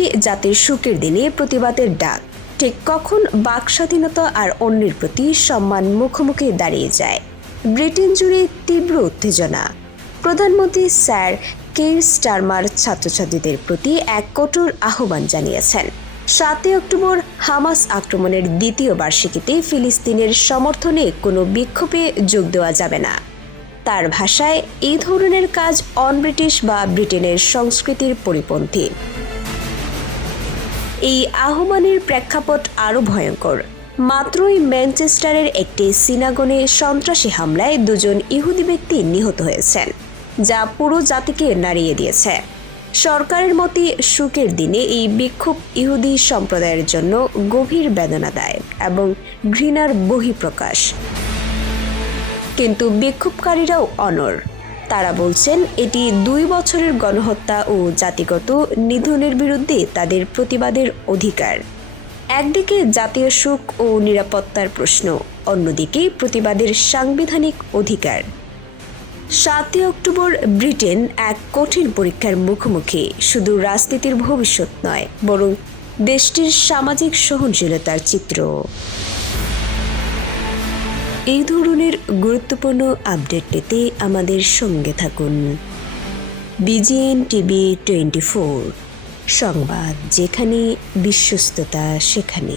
তখনই জাতির সুখের দিনে প্রতিবাদের ডাক। ঠিক কখন বাক স্বাধীনতা আর অন্যের প্রতি সম্মান মুখোমুখি দাঁড়িয়ে যায়। ব্রিটেন জুড়ে তীব্র উত্তেজনা। প্রধানমন্ত্রী স্যার কের স্টারমার ছাত্রছাত্রীদের প্রতি এক কঠোর আহ্বান জানিয়েছেন। 7 অক্টোবর হামাস আক্রমণের দ্বিতীয় বার্ষিকীতে ফিলিস্তিনের সমর্থনে কোনো বিক্ষোভে যোগ দেওয়া যাবে না। তার ভাষায়, এই ধরনের কাজ ব্রিটিশ বা ব্রিটেনের সংস্কৃতির পরিপন্থী। এই আহ্বানের প্রেক্ষাপট আরও ভয়ঙ্কর। মাত্রই ম্যানচেস্টারের একটি সিনাগনে সন্ত্রাসী হামলায় 2 জন ইহুদি ব্যক্তি নিহত হয়েছেন, যা পুরো জাতিকে নাড়িয়ে দিয়েছে। সরকারের মতে সুখের দিনে এই বিক্ষোভ ইহুদি সম্প্রদায়ের জন্য গভীর বেদনাদায়ক এবং ঘৃণার বহিঃপ্রকাশ। কিন্তু বিক্ষোভকারীরাও অনড়। তারা বলছেন এটি 2 বছরের গণহত্যা ও জাতিগত নিধনের বিরুদ্ধে তাদের প্রতিবাদের অধিকার। একদিকে জাতীয় সুখ ও নিরাপত্তার প্রশ্ন, অন্যদিকে প্রতিবাদের সাংবিধানিক অধিকার। 7 অক্টোবর ব্রিটেন এক কঠিন পরীক্ষার মুখোমুখি, শুধু রাজনীতির ভবিষ্যৎ নয়, বরং দেশটির সামাজিক সহনশীলতার চিত্র। এই ধরনের গুরুত্বপূর্ণ আপডেট পেতে আমাদের সঙ্গে থাকুন। বিজিএন টিভি 24, সংবাদ যেখানে, বিশ্বস্ততা সেখানে।